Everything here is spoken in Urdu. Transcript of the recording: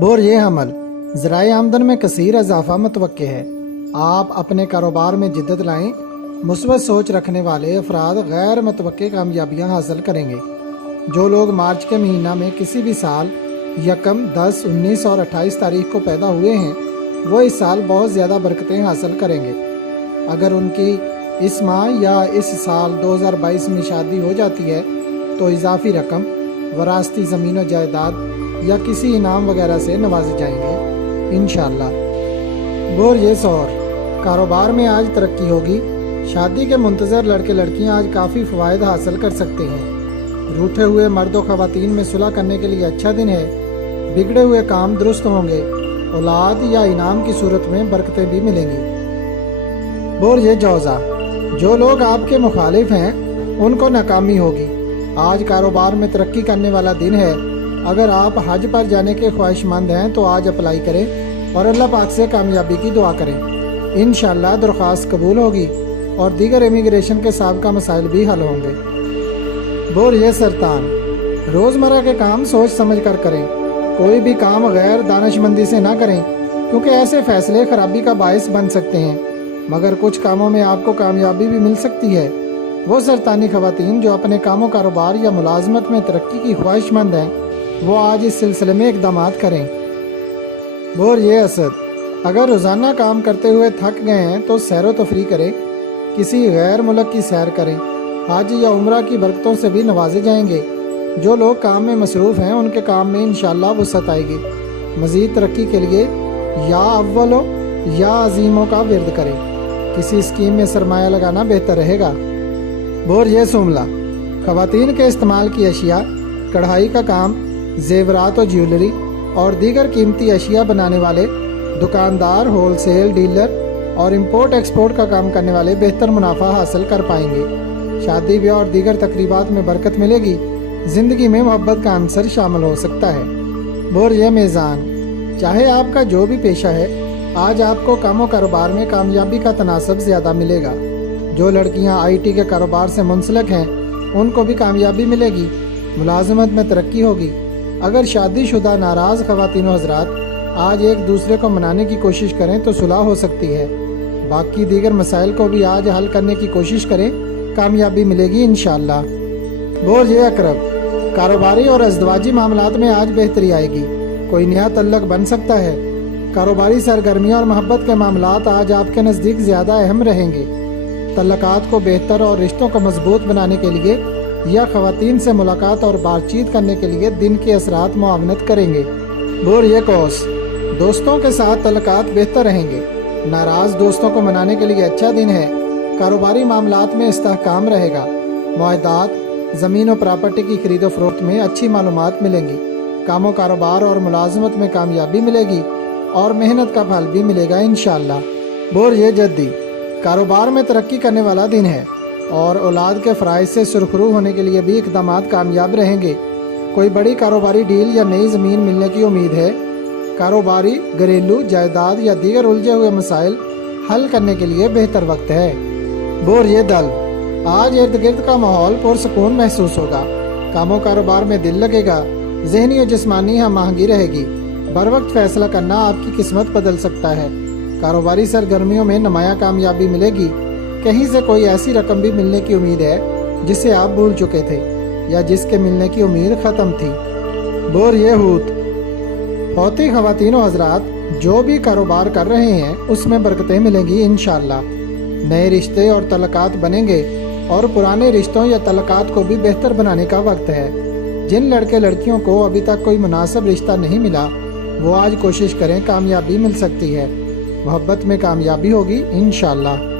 بور یہ حمل ذرائع آمدن میں کثیر اضافہ متوقع ہے۔ آپ اپنے کاروبار میں جدت لائیں۔ مثبت سوچ رکھنے والے افراد غیر متوقع کامیابیاں حاصل کریں گے۔ جو لوگ مارچ کے مہینہ میں کسی بھی سال 1، 10، 19 اور 28 تاریخ کو پیدا ہوئے ہیں وہ اس سال بہت زیادہ برکتیں حاصل کریں گے۔ اگر ان کی اس ماہ یا اس سال 2022 میں شادی ہو جاتی ہے تو اضافی رقم، وراثتی زمین و جائیداد یا کسی انعام وغیرہ سے نوازے جائیں گے انشاءاللہ۔ بور یہ سور کاروبار میں آج ترقی ہوگی۔ شادی کے منتظر لڑکے لڑکیاں آج کافی فوائد حاصل کر سکتے ہیں۔ روٹھے ہوئے مرد و خواتین میں صلح کرنے کے لیے اچھا دن ہے۔ بگڑے ہوئے کام درست ہوں گے۔ اولاد یا انعام کی صورت میں برکتیں بھی ملیں گی۔ بور یہ جوزہ جو لوگ آپ کے مخالف ہیں ان کو ناکامی ہوگی۔ آج کاروبار میں ترقی کرنے والا دن ہے۔ اگر آپ حج پر جانے کے خواہش مند ہیں تو آج اپلائی کریں اور اللہ پاک سے کامیابی کی دعا کریں۔ انشاءاللہ درخواست قبول ہوگی اور دیگر امیگریشن کے سابقہ مسائل بھی حل ہوں گے۔ بور یہ سرطان روزمرہ کے کام سوچ سمجھ کر کریں۔ کوئی بھی کام غیر دانش مندی سے نہ کریں کیونکہ ایسے فیصلے خرابی کا باعث بن سکتے ہیں، مگر کچھ کاموں میں آپ کو کامیابی بھی مل سکتی ہے۔ وہ سرطانی خواتین جو اپنے کام و کاروبار یا ملازمت میں ترقی کی خواہش مند ہیں وہ آج اس سلسلے میں اقدامات کریں۔ بور یہ اسد اگر روزانہ کام کرتے ہوئے تھک گئے ہیں تو سیر و تفریح کریں۔ کسی غیر ملک کی سیر کریں۔ حج یا عمرہ کی برکتوں سے بھی نوازے جائیں گے۔ جو لوگ کام میں مصروف ہیں ان کے کام میں انشاءاللہ وسعت آئے گی۔ مزید ترقی کے لیے یا اولو یا عظیموں کا ورد کریں۔ کسی اسکیم میں سرمایہ لگانا بہتر رہے گا۔ بور یہ سوملہ خواتین کے استعمال کی اشیاء، کڑھائی کا کام، زیورات و جیولری اور دیگر قیمتی اشیاء بنانے والے دکاندار، ہول سیل ڈیلر اور امپورٹ ایکسپورٹ کا کام کرنے والے بہتر منافع حاصل کر پائیں گے۔ شادی بیاہ اور دیگر تقریبات میں برکت ملے گی۔ زندگی میں محبت کا عنصر شامل ہو سکتا ہے۔ بور یہ میزان چاہے آپ کا جو بھی پیشہ ہے آج آپ کو کام و کاروبار میں کامیابی کا تناسب زیادہ ملے گا۔ جو لڑکیاں آئی ٹی کے کاروبار سے منسلک ہیں ان کو بھی کامیابی ملے گی۔ ملازمت میں ترقی ہوگی۔ اگر شادی شدہ ناراض خواتین و حضرات آج ایک دوسرے کو منانے کی کوشش کریں تو صلح ہو سکتی ہے۔ باقی دیگر مسائل کو بھی آج حل کرنے کی کوشش کریں، کامیابی ملے گی انشاءاللہ۔ بور یہ اقرب کاروباری اور ازدواجی معاملات میں آج بہتری آئے گی۔ کوئی نیا تعلق بن سکتا ہے۔ کاروباری سرگرمیاں اور محبت کے معاملات آج آپ کے نزدیک زیادہ اہم رہیں گے۔ تعلقات کو بہتر اور رشتوں کو مضبوط بنانے کے لیے یا خواتین سے ملاقات اور بات چیت کرنے کے لیے دن کے اثرات معاونت کریں گے۔ بور یہ کوس دوستوں کے ساتھ تعلقات بہتر رہیں گے۔ ناراض دوستوں کو منانے کے لیے اچھا دن ہے۔ کاروباری معاملات میں استحکام رہے گا۔ معاہدات، زمین و پراپرٹی کی خرید و فروخت میں اچھی معلومات ملیں گی۔ کام و کاروبار اور ملازمت میں کامیابی ملے گی اور محنت کا پھل بھی ملے گا انشاءاللہ۔ بور یہ جدی کاروبار میں ترقی کرنے والا دن ہے اور اولاد کے فرائض سے سرخرو ہونے کے لیے بھی اقدامات کامیاب رہیں گے۔ کوئی بڑی کاروباری ڈیل یا نئی زمین ملنے کی امید ہے۔ کاروباری، گھریلو، جائیداد یا دیگر الجھے ہوئے مسائل حل کرنے کے لیے بہتر وقت ہے۔ بور یہ دل آج ارد گرد کا ماحول پرسکون محسوس ہوگا۔ کام و کاروبار میں دل لگے گا۔ ذہنی و جسمانی ہم آہنگی رہے گی۔ بر وقت فیصلہ کرنا آپ کی قسمت بدل سکتا ہے۔ کاروباری سرگرمیوں میں نمایاں کامیابی ملے گی۔ کہیں سے کوئی ایسی رقم بھی ملنے کی امید ہے جسے آپ بھول چکے تھے یا جس کے ملنے کی امید ختم تھی۔ بور یہ ہوتی خواتین و حضرات جو بھی کاروبار کر رہے ہیں اس میں برکتیں ملیں گی انشاءاللہ۔ نئے رشتے اور تعلقات بنیں گے اور پرانے رشتوں یا تعلقات کو بھی بہتر بنانے کا وقت ہے۔ جن لڑکے لڑکیوں کو ابھی تک کوئی مناسب رشتہ نہیں ملا وہ آج کوشش کریں، کامیابی مل سکتی ہے۔ محبت میں کامیابی ہوگی انشاءاللہ۔